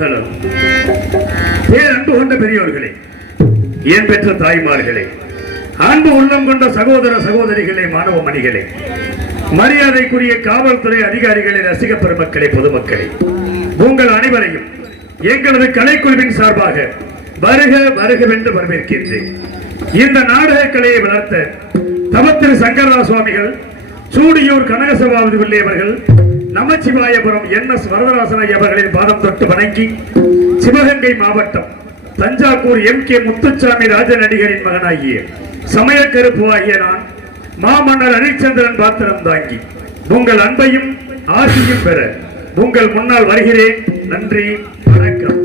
Hello. அன்பு கொண்ட பெரியோர்களே, என் பெற்ற தாய்மார்களே, அன்பு உள்ளம் கொண்ட சகோதர சகோதரிகளே, மாணவ மணிகளே, மரியாதைக்குரிய காவல்துறை அதிகாரிகளே, ரசிக பெருமக்களே, பொதுமக்களே, உங்கள் அனைவரையும் எங்களது கலைக்குழுவின் சார்பாக வருக வருகவென்று வரவேற்கின்றேன். இந்த நாடக கலையை வளர்த்த தவத்திரு சங்கரதாஸ் சுவாமிகள், சூடியூர் கனகசபாபதி பிள்ளை அவர்கள், நமச்சிவாயபுரம் NS வரதராசன் அவர்களின் பாதம் தொட்டு வணங்கி, சிவகங்கை மாவட்டம் தஞ்சாவூர் MK முத்துச்சாமி ராஜநடிகரின் மகனாகிய சமயக்கருப்பு ஆகிய நான் மாமன்னர் அரிச்சந்திரன் பாத்திரம் தாங்கி உங்கள் அன்பையும் ஆசியும் பெற உங்கள் முன்னால் வருகிறேன். நன்றி, வணக்கம்.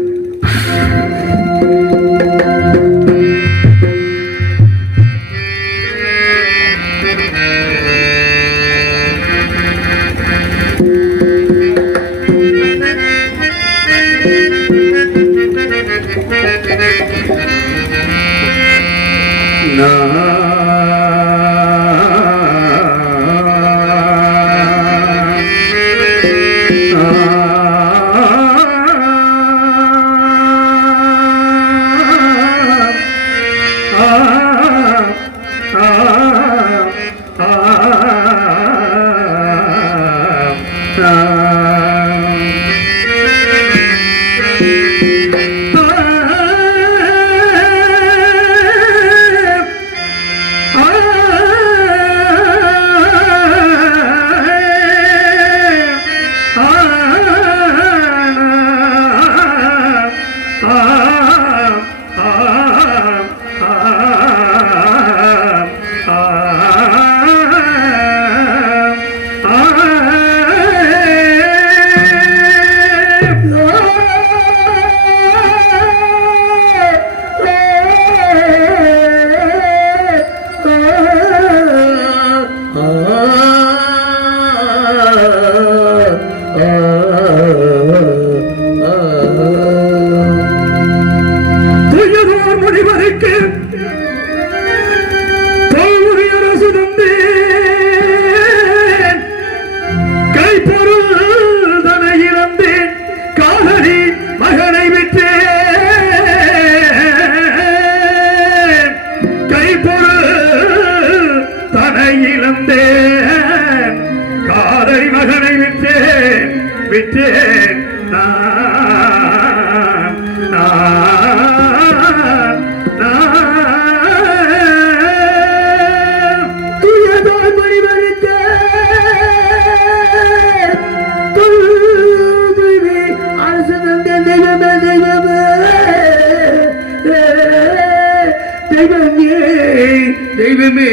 தெய்வமே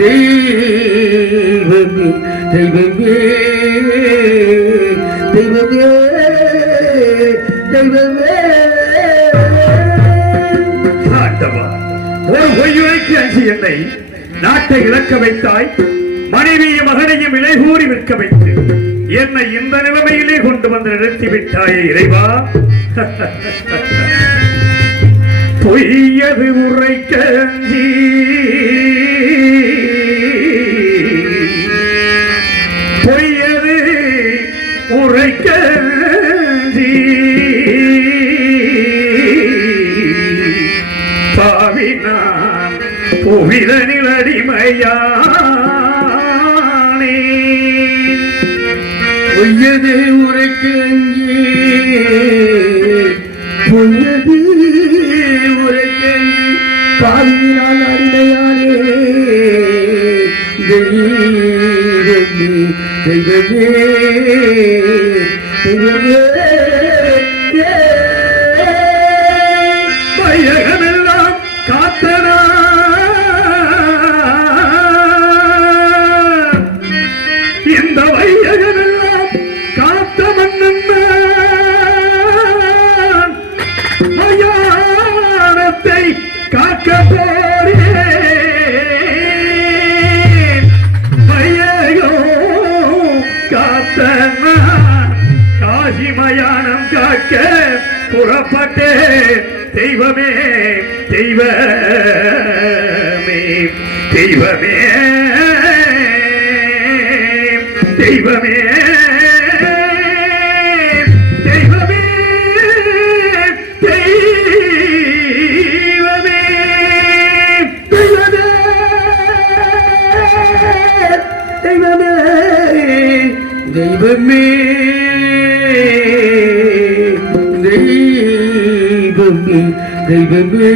தெய்வமே தெய்வமே தெய்வமே தெய்வமே ஒரு பொய்யுரைக்கு அஞ்சி என்னை நாட்டை இழக்க வைத்தாய். மனைவியும் மகனையும் இலைகூறி விற்க வைத்து என்னை இந்த நிலைமையிலே கொண்டு வந்து நிறுத்தி விட்டாயே இறைவா. பொய்யது உரைக்க அஞ்சி பொய்யது உரைக்க அஞ்சி பாவினான் புவிதனில் அடிமையானே. பொய்யது உரைக்க அஞ்சி பொய்யது பாவினால் அருமையானே. தெய்வமே தெய்வமே தெய்வமே வையகமெல்லாம் காத்தனா இந்த வையகமெல்லாம் காத்த மன்னன் மயானத்தை காக்க போறேன். வையகோ காத்த காசி மயானம் காக்க புறப்பட்டேன். தெய்வமே தெய்வமே தெய்வமே தெய்வமே தெய்வமே தெய்வமே தெய்வமே தெய்வமே தெய்வமே தெய்வமே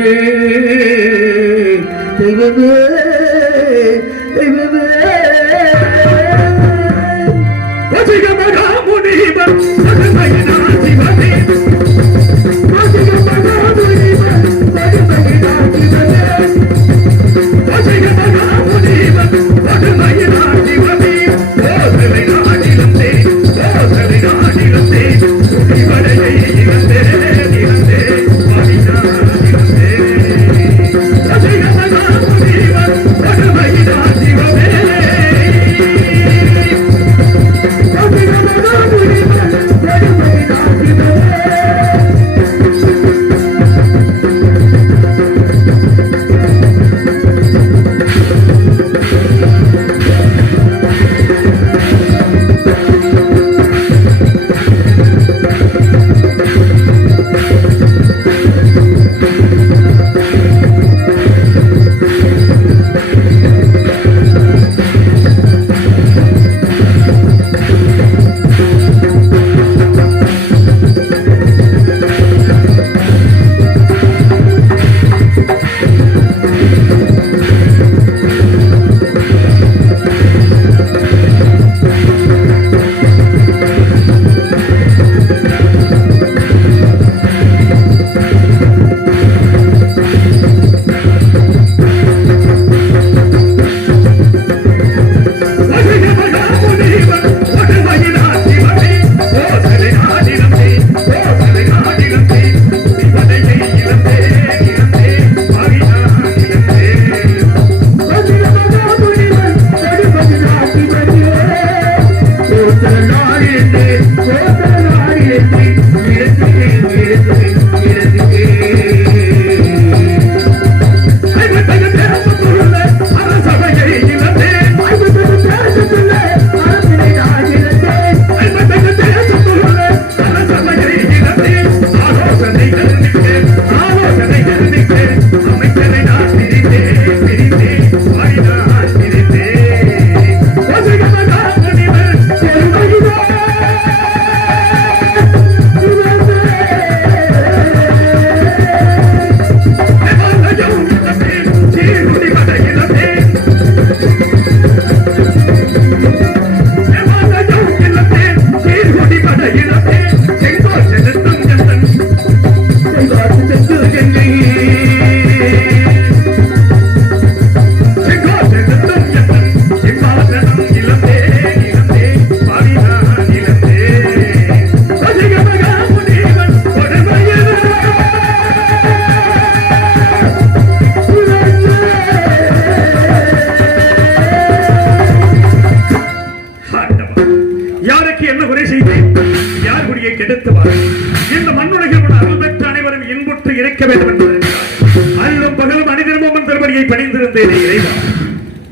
தெய்வமே தெய்வமே முனிவர் சகமையினார் சிவனே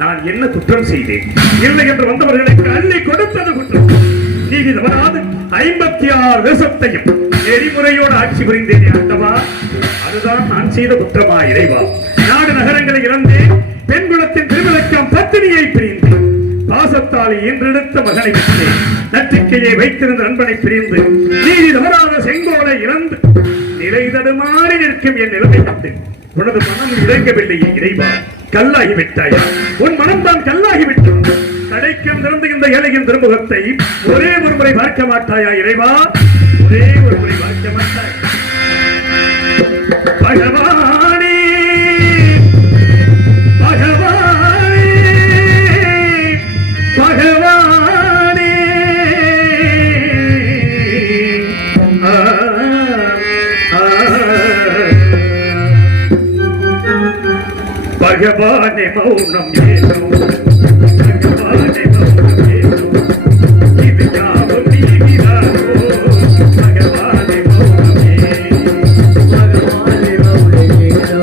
நான் என்ன குற்றம் செய்தேன்? இல்லை என்று வந்தவர்களுக்கு அள்ளி கொடுத்தது குற்றம். நீதி தவறாது 56 தேசத்தையும் நெறிமுறையோடு ஆட்சி புரிந்தேனே ஆண்டவா, அதுதான் நான் செய்த குற்றமா இறைவா? நாடு நகரங்களை இழந்தேன், பெண் குலத்தின் திருவிளக்கம் பத்தினியை பிரிந்தேன், பாசத்தால் ஈன்றெடுத்த மகனை விட்டேன், நற்றிக்கையை வைத்திருந்த நண்பனை பிரிந்து நீதி தவறாத செங்கோலை இழந்து நிலை தடுமாறி நிற்கும் என் நிலைமை கண்டு உனது மனம் இறங்கவில்லையே இறைவா, கல்லாகிவிட்டாயா? உன் மனம் தான் கல்லாகிவிட்டது. கடைக்கம் திறந்து இந்த ஏழையின் திருமுகத்தை ஒரே ஒரு முறை பார்க்க மாட்டாயா இறைவா? ஒரே ஒரு முறை பார்க்க மாட்டாய் பகவானே, பகவானே, பகவானே. பகவானே மௌனம் ஏனோ, பகவானே மௌனம் ஏனோ, இது யாவும் நீகிறாரோ, பகவானே மௌனம் ஏனோ, பகவானே மௌனம் ஏனோ.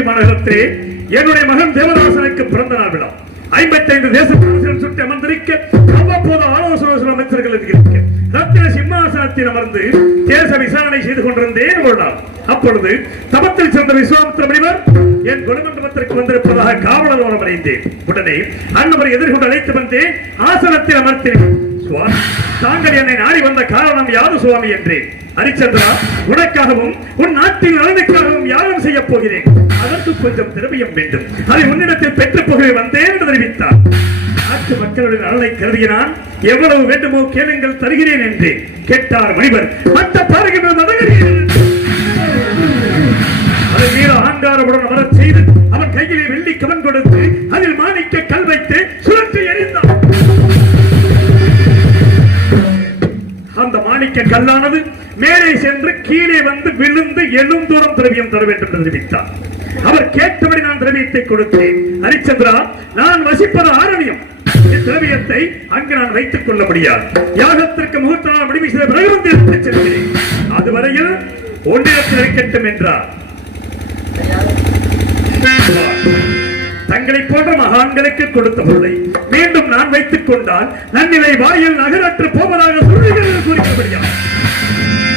திருச்சி மாநகரத்திலே என்னுடைய மகன் தேவதாசனுக்கு பிறந்த நாள் விழா. 55 தேச அரசுகள் சுற்றி அமர்ந்திருக்க, அவ்வப்போது ஆலோசனை அமைச்சர்கள் இருக்க, ரத்தின சிம்மாசனத்தில் அமர்ந்து தேச விசாரணை செய்து கொண்டிருந்தேன் ஒரு நாள். அப்பொழுது தமத்தில் சேர்ந்த விஸ்வாமித்திர முனிவர் என் குணமண்டபத்திற்கு வந்திருப்பதாக காவலர் மூலம் அடைந்தேன். உடனே அன்னவரை எதிர்கொண்டு அழைத்து வந்தேன். ஆசனத்தில் அமர்த்தேன். சுவாமி, தாங்கள் என்னை நாடி வந்த காரணம் யாது சுவாமி என்றேன். ஹரிச்சந்திரா, உனக்காகவும் உன் நாட்டின் நலனுக்காகவும் யாகம் செய்ய போகிறேன். அதற்கு கொஞ்சம் திரவியம் வேண்டும். அதை உன்னிடத்தில் பெற்று போகவே வந்தேன் என்று தெரிவித்தார். நாட்டு மக்களுடைய நலனை கருதினான். எவ்வளவு வேண்டுமோ கேளுங்கள், தருகிறேன் என்றேன். கேட்டார் முனிவர், மற்ற பாருங்கள் மதகிறேன். அதை மீது ஆங்காரமுடன் அமரச் செய்து அவன் கையிலே வெள்ளி கவன் கொடுத்து அதில் மாணிக்க கல் வைத்து சுழற்றி எறிந்தான். அந்த மாணிக்க கல்லானது மேலே சென்று கீழே வந்து விழுந்து எழும் தூரம் திரவியம் தர வேண்டும் என்று தெரிவித்தார். அவர் கேட்டபடி நான் திரவியத்தை கொடுத்தேன். ஹரிச்சந்திரா, நான் வசிப்பது ஆரண்யம். திரவியத்தை அங்கு நான் வைத்துக் கொள்ள முடியாது. யாகத்திற்கு முகூர்த்த நாள் முடிவு செய்த பிறகு வந்து எடுத்துச் செல்கிறேன். அதுவரையில் ஒன்றிடத்தில் இருக்கட்டும் என்றார். தங்களை போன்ற மகான்களுக்கு கொடுத்த பொருளை மீண்டும் நான் வைத்துக் கொண்டால் நன்னிலை வாயில் நகரற்று போவதாக சொல்லுகிறது கூறிக்கொள்கிறார்.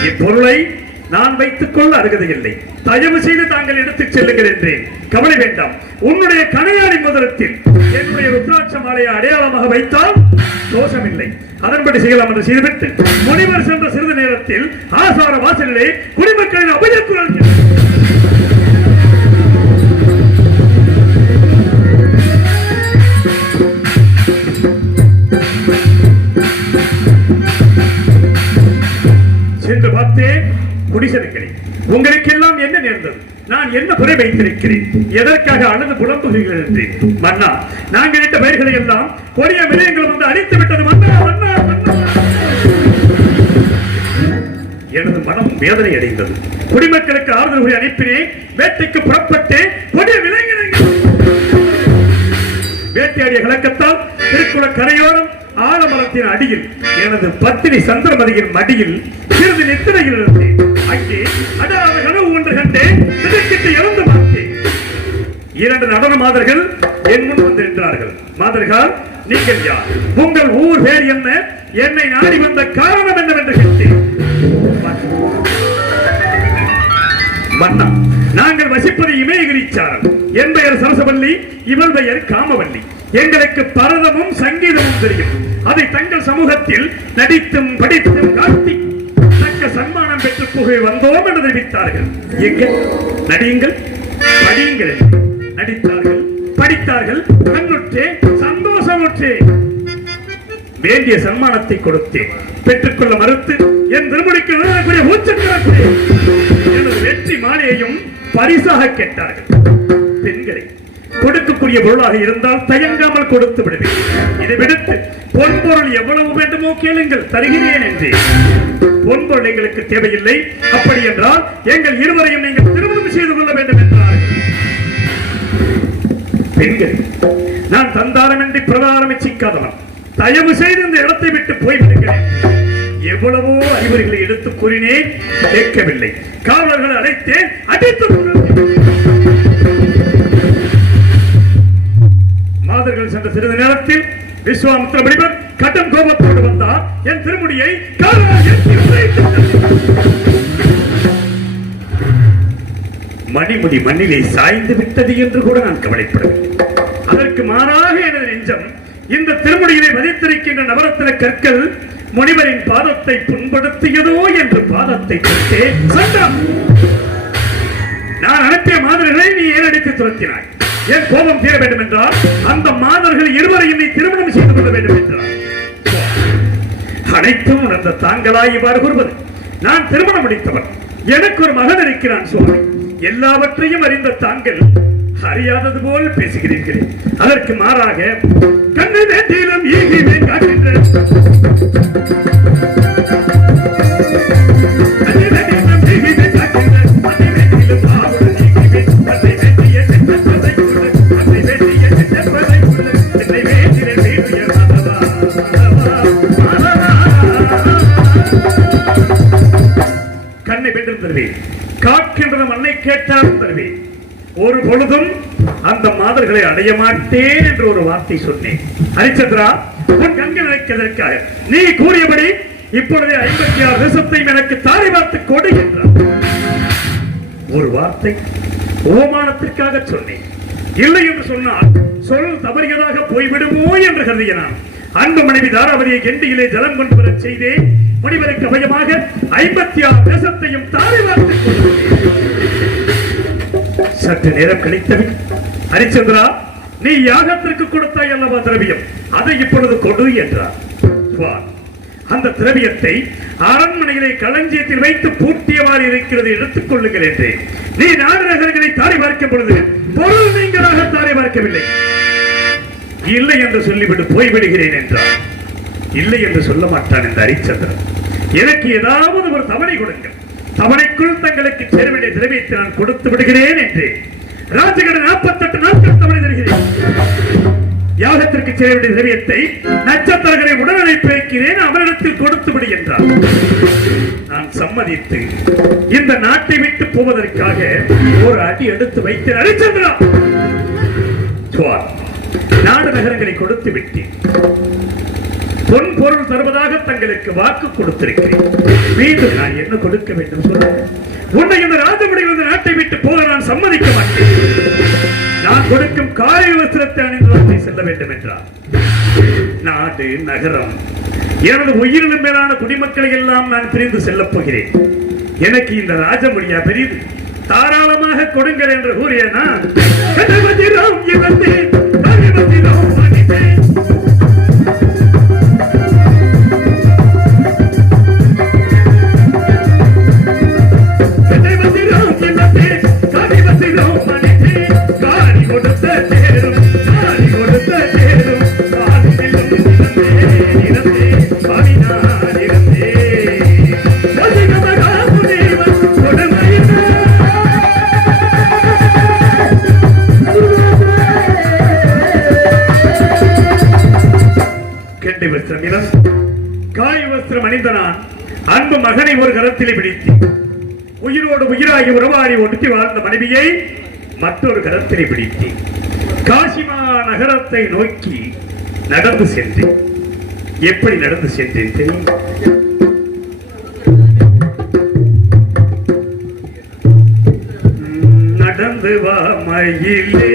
இப்பொருளை நான் வைத்துக் கொள்ள அருகதையில்லை. தயவு செய்து தாங்கள் எடுத்துச் செல்லுங்கள் என்றேன். கவலை வேண்டாம். உன்னுடைய கணையாளி முதலத்தில் என்னுடைய ருத்ராட்ச மாலையை அடையாளமாக வைத்தால் தோஷமில்லை. அதன்படி செய்யலாம் என்று செய்துவிட்டு முனிவர் சென்ற சிறிது நேரத்தில் ஆசார வாசலிலே குடிமக்களின் அபயக்குரல் சென்று பார்த்தேன். குடிசனுக்கிறேன். உங்களுக்கெல்லாம் என்ன நேர்ந்தது? நான் என்ன குறை வைத்திருக்கிறேன்? எதற்காக அழுது புலம்புகிறீர்கள் என்றேன். மன்னா, நாங்கள் இட்ட பயிர்களை எல்லாம் கொடிய விடயங்கள் வந்து அழித்து விட்டது. மன்னா, மன்னா, மன்னா. எனது மனம் வேதனை அடைந்தது. குடிமக்களுக்கு ஆறுதல் கூறி அனுப்பினேன். வேட்டைக்கு புறப்பட்டு கொடிய விலங்கினங்கள் வேட்டையாடிய கலக்கத்தால் திருக்குள கரையோரம் ஆலமரத்தின் அடியில் எனது பத்தினி சந்திரமதியின் மடியில் சிறிது நித்திரையில் இருந்தேன். அங்கே அடாத கனவு ஒன்று கண்டேன். திடுக்கிட்டு இறந்து பார்த்தேன். 2 நடன மாதர்கள் என் முன் வந்து நின்றார்கள். மாதர்கள், நீங்கள் யார்? உங்கள் ஊர் பேர் என்ன? என்னை நாடி வந்த காரணம் என்னவென்று கேட்டேன். மன்னா, நாங்கள் வசிப்பது இமயகிரிச்சாரல். என் பெயர் சரசவல்லி, இவள் பெயர் காமவல்லி. எங்களுக்கு பரதமும் சங்கீதமும் தெரியும். அதை தங்கள் சமூகத்தில் நடித்தும் படித்தும் காட்டி தக்க சன்மானம் பெற்று புகை வந்தோம் என்று தெரிவித்தார்கள். எங்க நடியுங்கள், படியுங்கள். நடித்தார்கள், படித்தார்கள். கண்ணுற்றே, சந்தோஷமுற்றே. வேண்டிய சன்மானத்தை கொடுத்தேன். பெற்றுக்கொள்ள மறுத்து என் திருமணிக்கு எனது வெற்றி மாலையையும் பரிசாக கேட்டார்கள். பெண்களை கொடுக்கக்கூடிய பொருளாக இருந்தால் தயங்காமல் கொடுத்து விடுவேன். இதை விடுத்து பொன்பொருள் எவ்வளவு வேண்டுமோ கேளுங்கள், தருகிறேன் என்றேன். பொன்பொருள் எங்களுக்கு தேவையில்லை. அப்படி என்றால் எங்கள் இருவரையும் நீங்கள் திருமணம் செய்து கொள்ள வேண்டும் என்றார்கள். பெண்கள், நான் தந்தாரமின்றி பிரதாரம் சிக்காதவன். தயவு செய்து இந்த இடத்தை விட்டு போய்விடுகிறேன். எவ்வளவோ அறிவுரைகளை எடுத்து கூறினேன், கேட்கவில்லை. காவலர்கள் அழைத்தேன், அடித்து மாதர்கள் சென்ற சிறிது நேரத்தில் விஸ்வாமித்திர முனிவர் கடும் கோபத்தோடு வந்தார். என் திருமுடியை மணிமுடி மண்ணிலே சாய்ந்து விட்டது என்று கூட நான் கவலைப்படவில்லை. அதற்கு மாறாக எனது நெஞ்சம் இந்த திருமுடியிலே மதித்திருக்கின்ற நவரத்தின கற்கள் முனிவரின் பாதத்தை புண்படுத்தியதோ என்று பாதத்தை நான் அனுப்பிய மாதர்களை நீ ஏன் அடித்து துரத்தினாய்? என் கோபம் தீர வேண்டும் என்றால் அந்த மாதர்கள் இருவரையும் நீ திருமணம் செய்து கொள்ள வேண்டும் என்றார். அனைத்தும் உணர்ந்த தாங்களாய் இவ்வாறு கூறுவது. நான் திருமணம் முடித்தவன். எனக்கு ஒரு மகன் இருக்கிறான் சுவாமி. எல்லாவற்றையும் அறிந்த தாங்கள் அறியாதது போல் பேசுகிறீர்கள். அதற்கு மாறாக கண்ணை வேட்டியிலும் ஈகிமே காட்டுகின்ற கண்ணை பெற்று தருவேன். காக்கின்ற மண்ணை கேட்டாலும் தருவேன். ஒரு பொழுதும் அந்த மாதர்களை அடைய மாட்டேன் என்று ஒரு வார்த்தை சொன்னேன். ஹரிச்சந்திரா, உன் கண்கள் நினைக்கிறதற்காக நீ கூறியபடி இப்பொழுதே 56 தேசத்தையும் எனக்கு தாரை பார்த்து கொடு என்றார். ஒரு வார்த்தை ஓமானத்திற்காக சொன்னேன். இல்லை என்று சொன்னால் சொல் தவறியதாக போய்விடுமோ என்று கருதிய நான் அன்பு மனைவி தாராவதியை கெண்டியிலே ஜலம் கொண்டு வர செய்தேன். முனிவருக்கு அபயமாக 56 தேசத்தையும் தாரை பார்த்து சற்று நேரம் கழித்தது. ஹரிச்சந்திரா, நீ யாகத்திற்கு கொடுத்தாய் அல்லவா திரவியம், அதை இப்பொழுது கொடு என்றார். அந்த திரவியத்தை அரண்மனையிலே களஞ்சியத்தில் வைத்து பூட்டியவாறு இருக்கிறது, எடுத்துக் கொள்ளுங்கள் என்றேன். நீ நாடு நகரங்களை தாரை பார்க்கும் பொழுது பொருள் நீங்களாக தாரை பார்க்கவில்லை. இல்லை என்று சொல்லிவிட்டு போய்விடுகிறேன் என்றார். இல்லை என்று சொல்ல மாட்டான் இந்த ஹரிச்சந்திரன். எனக்கு ஏதாவது ஒரு தவணை கொடுங்கள், தவணைக்குள் தங்களுக்கு சேர வேண்டிய திரவியத்தை நான் கொடுத்து விடுகிறேன் என்று ராஜகட 48 நாட்கள் தவணை தருகிறேன். யாகத்திற்கு சேர வேண்டிய திரவியத்தை நட்சத்திரங்களை உடனடி பேக்கிறேன், அவரிடத்தில் கொடுத்து விடு என்றார். நான் சம்மதித்து இந்த நாட்டை விட்டு போவதற்காக ஒரு அடி எடுத்து வைத்தேன். ஹரிச்சந்திரா, நாடு நகரங்களை கொடுத்து விட்டேன். பொன் பொருள் தருவதாக தங்களுக்கு வாக்கு கொடுத்திருக்கிறேன். மீண்டும் நான் என்ன கொடுக்க வேண்டும் சொல்ல? உன்னை இந்த ராஜமுடியில் நாட்டை விட்டு போக நான் சம்மதிக்க மாட்டேன். நான் கொடுக்கும் காலை வஸ்திரத்தை அணிந்து செல்ல வேண்டும் என்றார். நாடு நகரம் எனது உயிரிலும் மேலான குடிமக்களை எல்லாம் நான் பிரிந்து செல்லப் போகிறேன். எனக்கு இந்த ராஜமுடியா பெரியது, தாராளமாக கொடுங்கள் என்று கூறிய நான் காய் வஸ்திரம் அணிந்த நான் அன்பு மகனை ஒரு கரத்திலே பிடித்து உயிரோடு உயிராகி உறவாடி ஒடுத்தி வாழ்ந்த மனைவியை மற்றொரு கரத்திலே பிடித்து காசிமா நகரத்தை நோக்கி நடந்து சென்றேன். எப்படி நடந்து சென்றேன் தெரியும்? நடந்து வா மயிலே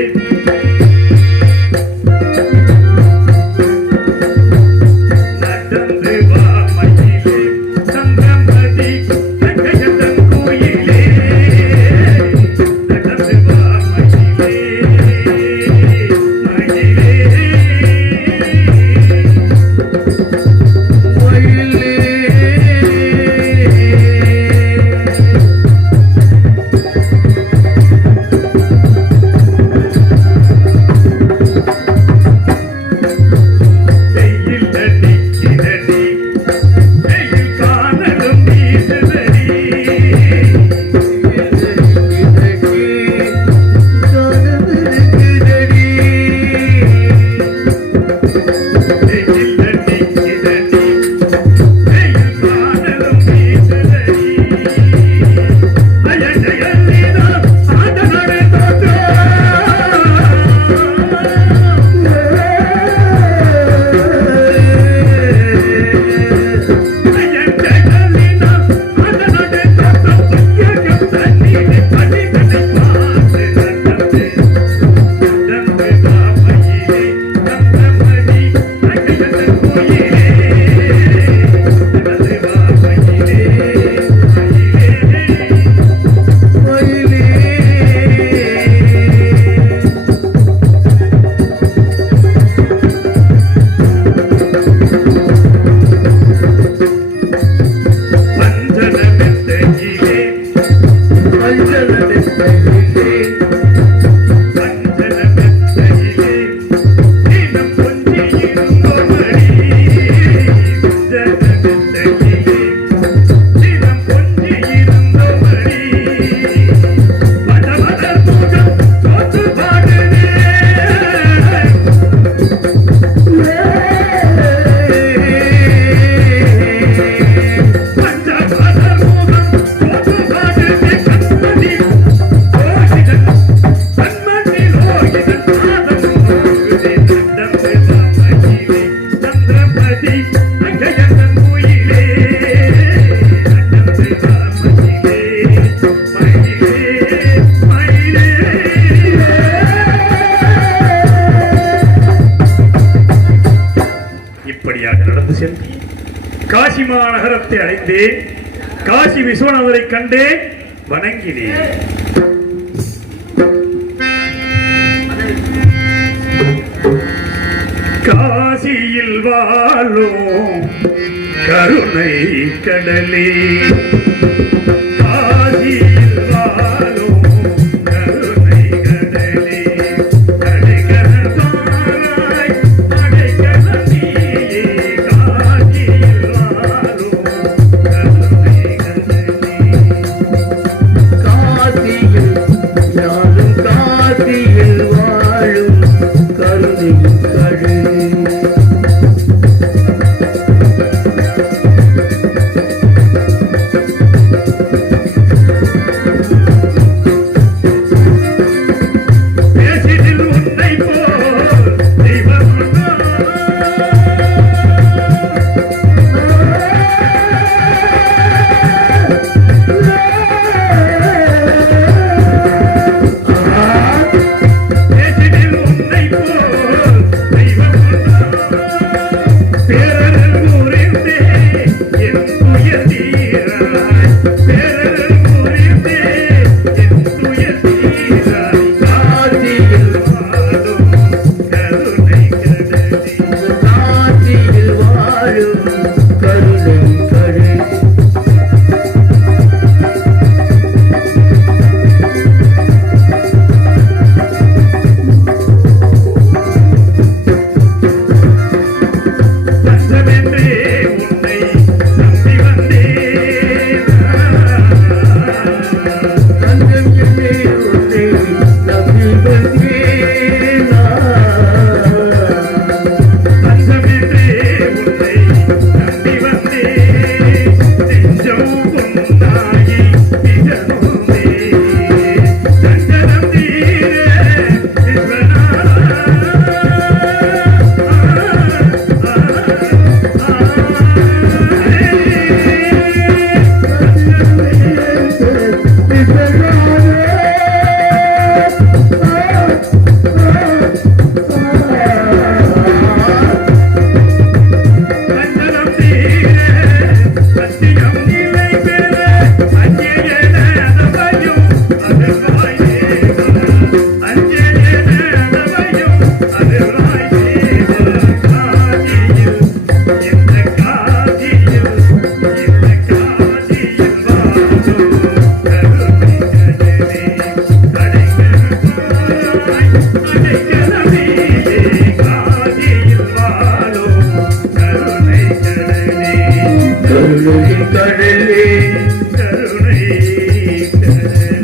மாநகரத்தை அடைந்தேன். காசி விஸ்வநாதரை கண்டேன், வணங்கினேன். காசியில் வாழும் கருணை கடலே, காசியில் வாழும் கருணை கடலே, அடைக்கலமாய் அடைக்கலம் நீயே, காசியில் வாழும் கருணை கடலே. காசியில் நானும் காசியில் வாழும் கருணை கடலே. பேசினில் உன்னை போல் தெய்வம் உண்டோ? பேசினில் உன்னை போல் தெய்வம் உண்டோ? பேரருள் புரிந்தே என் துயர் தீராய், பேரருள் புரிந்தே என் துயர் தீராய். காசியில் வாழும் கருணை கடலே, காசியில் வாழும் கருணை கடலே. தஞ்சமென்றே உன்னை நம்பி வந்தேன். தஞ்சம் என்னே உன்னை நம்பி வந்தேன். தஞ்சமென்றே உன்னை நம்பி வந்தேன். நெஞ்சம் பொன்னாகி நிஜமுமே தஞ்சனம் தீர தஞ்சனம் தீர சத்தியம் நிலை பெற அஞ்சேயனவையும் அருள்வாய் தேவா, அஞ்சேயனவையும் அருள்வாய் தேவா. காசியில் இந்த காசியில் இந்த காசியில் வாழும் கருணை கடலே, அடைக்கலமாய் அடைக்கலமே, காசியில் வாழும் கருணை கடலே, கருணை கடலே. கருணை கடலே.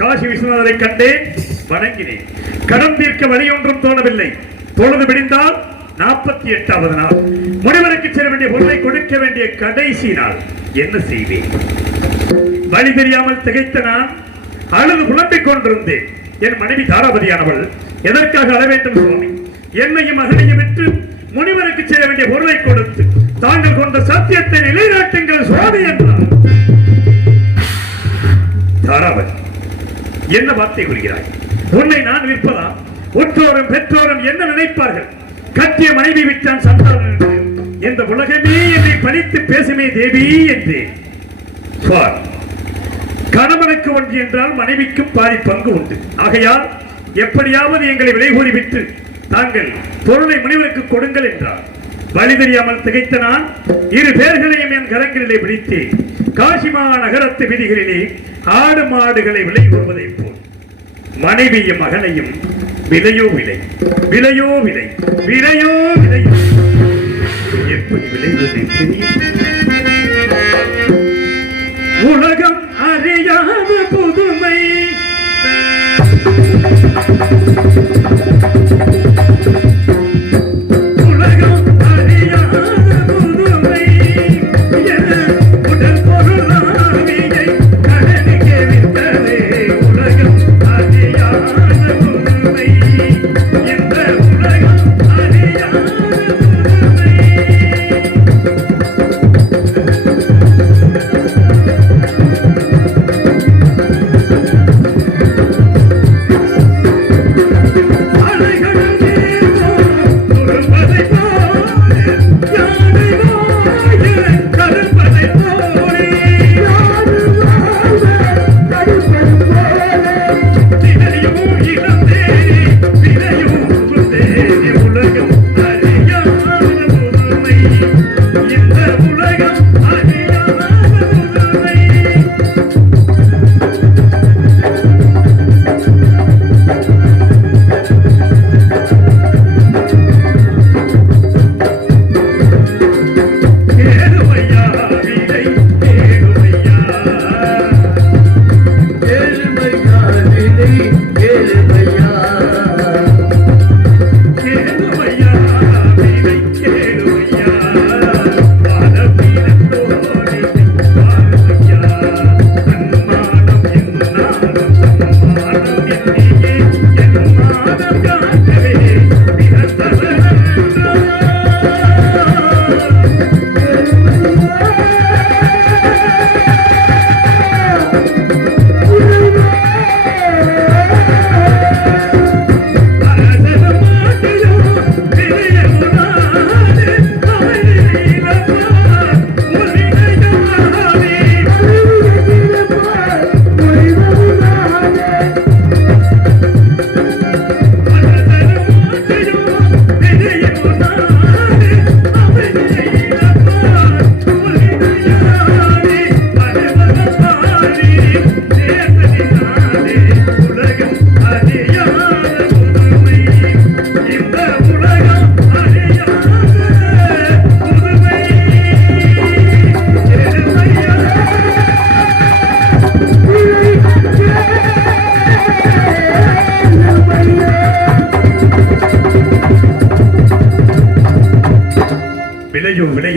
காசி விஸ்வநாதரை கண்டேன், வணங்கினேன். கடன் தீர்க்க வழியொன்றும் தோணவில்லை. தொழுது விடிந்தால் 48வது நாள், முனிவருக்கு செல்ல வேண்டிய பொருளை கொடுக்க வேண்டிய கடைசி நாள். என்ன செய்வேன்? வழி தெரியாமல் திகைத்த நான் அழுது புலம்பிக் கொண்டிருந்தேன். என் மனைவி தாராபதியானவள் எதற்காக அழ வேண்டும் சுவாமி? என்னையும் மகனையும் விட்டு முனிவருக்கு செய்ய வேண்டிய பொருளை கொடுத்து தாங்கள் கொண்ட சத்தியத்தை நிலைநாட்டுங்கள் சுவாமி என்றார். தாராபதி, என்ன வார்த்தை கூறுகிறாய்? உன்னை நான் விற்பதா? உற்றோரும் பெற்றோரும் என்ன நினைப்பார்கள்? கட்டிய மனைவி விட்டான் சந்தானம் என்று இந்த உலகமே என்னை பழித்து பேசுமே தேவி என்றேன். சுவாமி, கணவனுக்கு ஒன்று என்றால் மனைவிக்கும் பாதி பங்கு உண்டு. ஆகையால் எப்படியாவது எங்களை விலை கூறி விட்டு தாங்கள் பொருளை முனிவருக்கு கொடுங்கள் என்றார். வழி தெரியாமல் திகைத்த நான் இரு பேர்களையும் என் கரங்களிலே பிடித்து காசிமா நகரத்து விதிகளிலே ஆடு மாடுகளை விலை கூறுவதைப் போல் மனைவியும் மகனையும் விலையோ விலை, விலையோ விலை, விலையோ விலை, எப்படி விளைவது தெரியும்? உலகம் அறியாத புதுமை, உலகம் அறியாத புதுமை, என உடல் பொருளாவியை கடனுக்கு விட்டதே. உலகம் அறியாத புதுமை, இந்த உலகம் அறியாத புதுமை.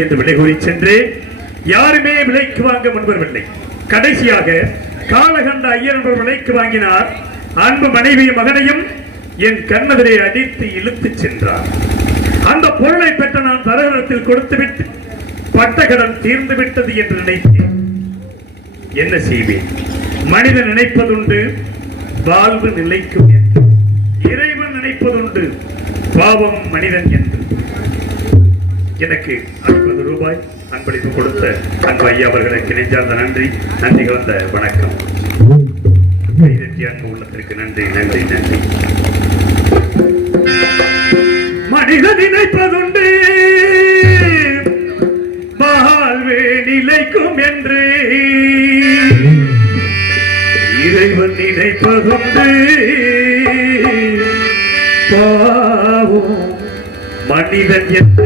என்று விலை கூறி சென்றேன். யாருமே விலைக்கு வாங்க முன்வரவில்லை. கடைசியாக காலகண்ட ஐயர் என்பவர் விலைக்கு வாங்கினார். அன்பு மனைவியும் மகனையும் என் கண்ணெதிரே அடித்து இழுத்துச் சென்றார். அந்த பொருளை பெற்ற நான் தரகத்தில் கொடுத்துவிட்டு பட்டகடன் தீர்ந்து விட்டது என்று நினைத்தேன். என்ன செய்வேன்? மனிதன் நினைப்பதுண்டு வாழ்வு நிலைக்கும் என்று, இறைவன் நினைப்பதுண்டு பாவம் மனிதன் என்று. எனக்கு 50 ரூபாய் அன்பளிப்பு கொடுத்த அன்பு ஐயா அவர்களுக்கு நெஞ்சார்ந்த நன்றி கலந்த வணக்கம். அன்பு உள்ளத்திற்கு நன்றி நன்றி நன்றி. மனிதன் நினைப்பதுண்டு வாழ்வே நிலைக்கும் என்று, இறைவன் நினைப்பதுண்டு பாவம் மனிதன் என்று.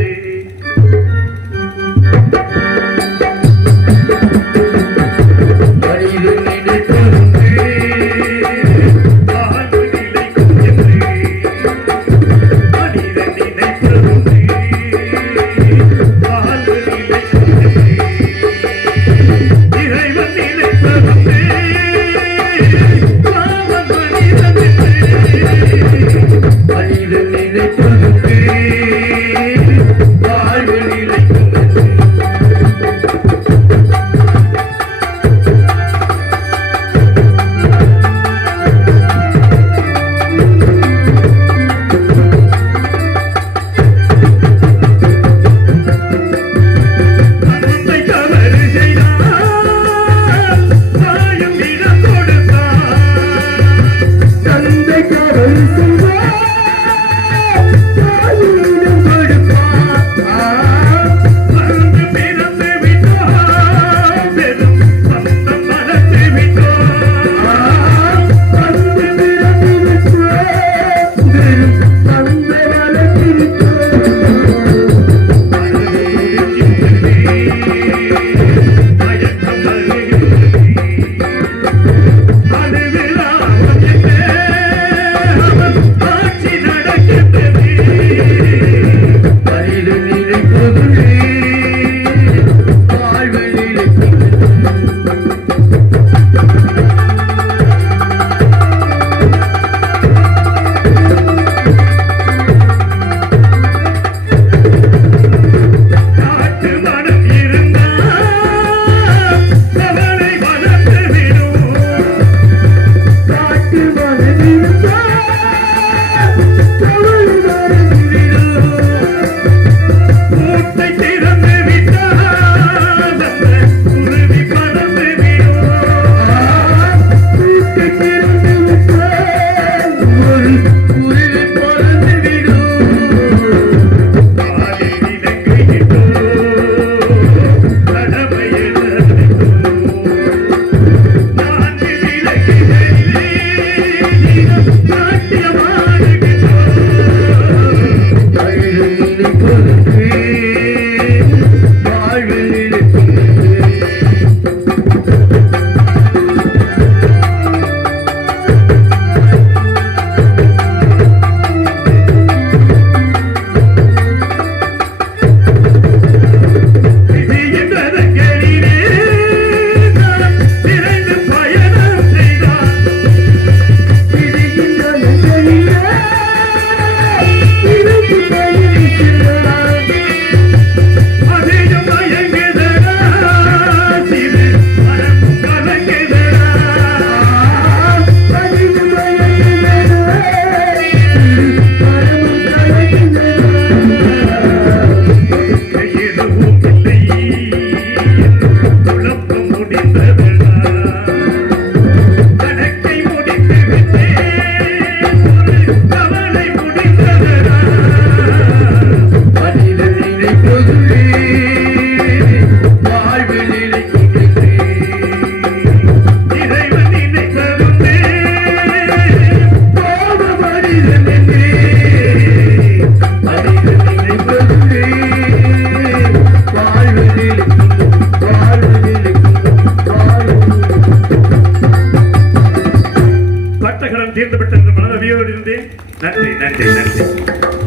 நன்றி நன்றி நன்றி.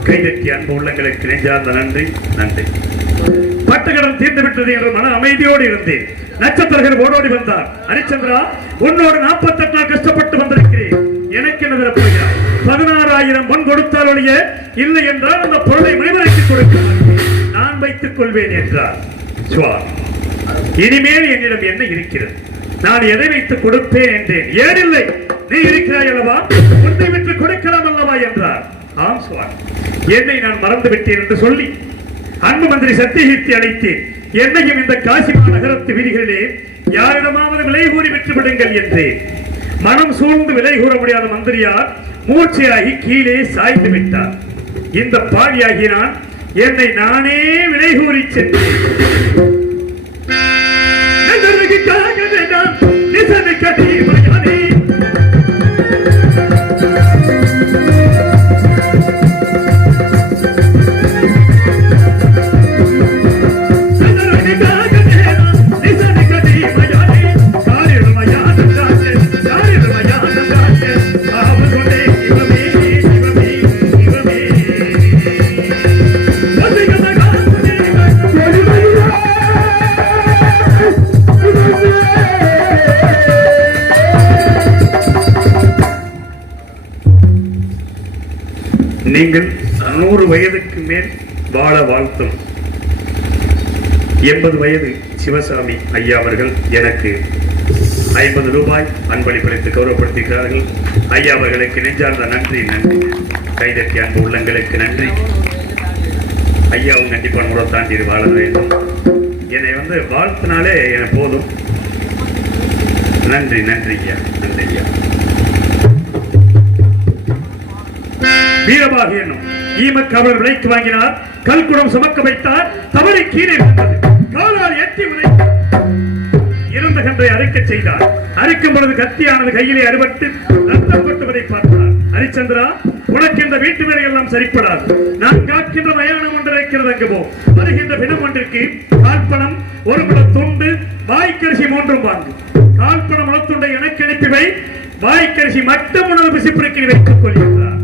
கைதட்டி அன்பு உள்ளங்களுக்கு நெஞ்சார்ந்த நன்றி நன்றி. பட்ட கடன் தீர்ந்து விட்டது என்று மன அமைதியோடு இருந்தேன். நட்சத்திரகர் ஓடோடி வந்தார். ஹரிச்சந்திரா, உன்னோடு 48 நாள் கஷ்டப்பட்டு வந்திருக்கிறேன். எனக்கு என்ன தரப்போகிறார்? 16,000 பொன் கொடுத்தால் ஒழிய இல்லை என்றால் அந்த பொருளை முனிவருக்கு கொடுக்க நான் வைத்துக் கொள்வேன் என்றார். சுவாமி, இனிமேல் என்னிடம் என்ன இருக்கிறது? நான் எதை வைத்து கொடுப்பேன் என்றேன். ஏனில்லை, நீ இருக்கிறாய் அல்லவா, உன்னை விட்டு கொடுக்கலாம் அல்லவா என்றார். ஆம் சுவாமி, என்னை நான் மறந்து விட்டேன் என்று சொல்லி அன்பு மந்திரி சத்தியகீர்த்தி அழைத்தேன். என்னையும் இந்த காசி நகரத்து வீதிகளிலே யாரிடமாவது விலை கூறி விட்டு விடுங்கள் என்றேன். மனம் சூழ்ந்து விலை கூற முடியாத மந்திரியார் மூர்ச்சையாகி கீழே சாய்ந்து விட்டார். இந்த பாவியாகி நான் என்னை நானே விலை கூறி சென்றேன். நீங்கள் 100 வயதுக்கு மேல் வாழ வாழ்த்தும் 80 வயது சிவசாமி ஐயா அவர்கள் எனக்கு 50 ரூபாய் அன்பளிப்பளித்து கௌரவப்படுத்துகிறார்கள். ஐயா அவர்களுக்கு நெஞ்சார்ந்த நன்றி. நன்றி. கைதட்டி அன்பு உள்ளங்களுக்கு நன்றி. ஐயாவும் கண்டிப்பாக கூட தாண்டி வாழ வேண்டும். என்னை வாழ்த்தினாலே எனக்கு போதும். நன்றி. நன்றி ஐயா. நன்றி ஐயா. வீரபாக என்னும் ஈமக்காவலர் விலைக்கு வாங்கினார். கல்குடம் சுமக்க வைத்தார். தவறி கீழே விழுந்தது. காலால் எட்டி உதை இருந்த கன்றை அறுக்க செய்தார். அறுக்கும் பொழுது கத்தியானது கையிலே அறுபட்டு ரத்தம் கொட்டுவதை பார்த்தார். ஹரிச்சந்திரா, உனக்கு இந்த வீட்டு வேலையெல்லாம் சரிப்படாது. நான் காக்கின்ற மயானம் ஒன்று இருக்கிறது. அங்கு போ. வருகின்ற தினம் ஒன்றிற்கு கால்பணம், ஒரு முள துண்டு, வாய்க்கரிசி 3 வாங்கு. கால்பணம் முளத்துண்டை எனக்கு அனுப்பிவை. வாய்க்கரிசி மட்டும் உணவு பிசிப்பிற்கு வைத்துக் கொள்கின்றார்.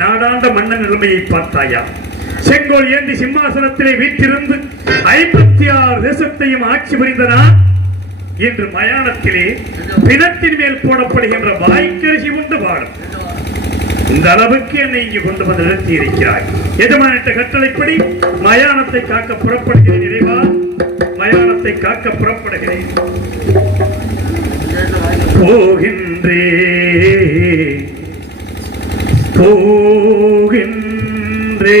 நாடாண்ட மன்னன் நிலைமையை பார்த்தாயா? செங்கோல் ஏந்தி சிம்மாசனத்திலே வீற்றிருந்து 56 தேசத்தையும் ஆட்சி புரிந்தனா இன்று மயானத்திலே பிணத்தின் மேல் போடப்படுகின்ற வாய்க்கரிசி உண்டு வாழும். இந்த அளவுக்கு என்னை இங்கு கொண்டு வந்து நிறுத்தி இருக்கிறாய். எஜமானிட்ட கட்டளைப்படி மயானத்தை காக்க புறப்படுகிறேன். இறைவா, மயானத்தை காக்க புறப்படுகிறேன். போகின்றே போகின்றே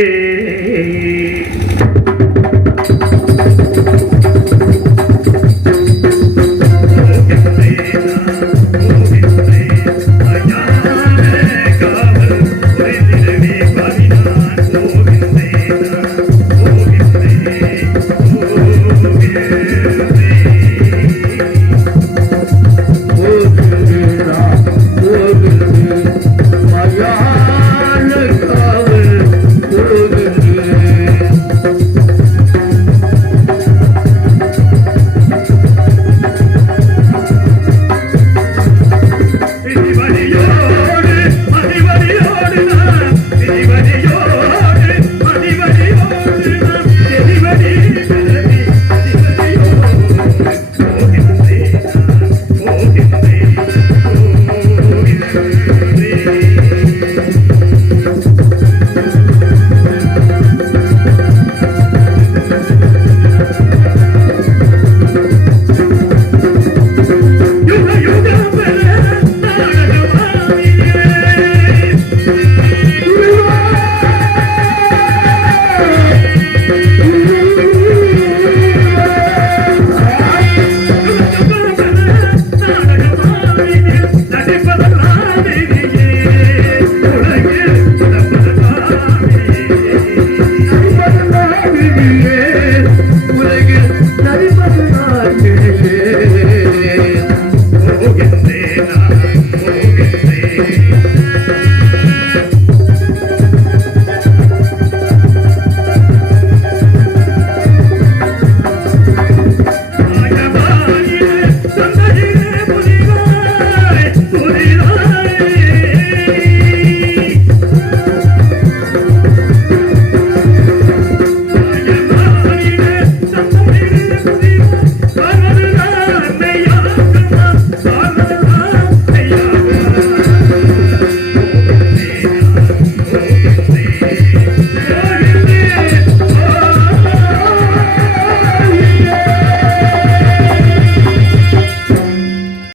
உலகில் நரிமது நாட்டிலே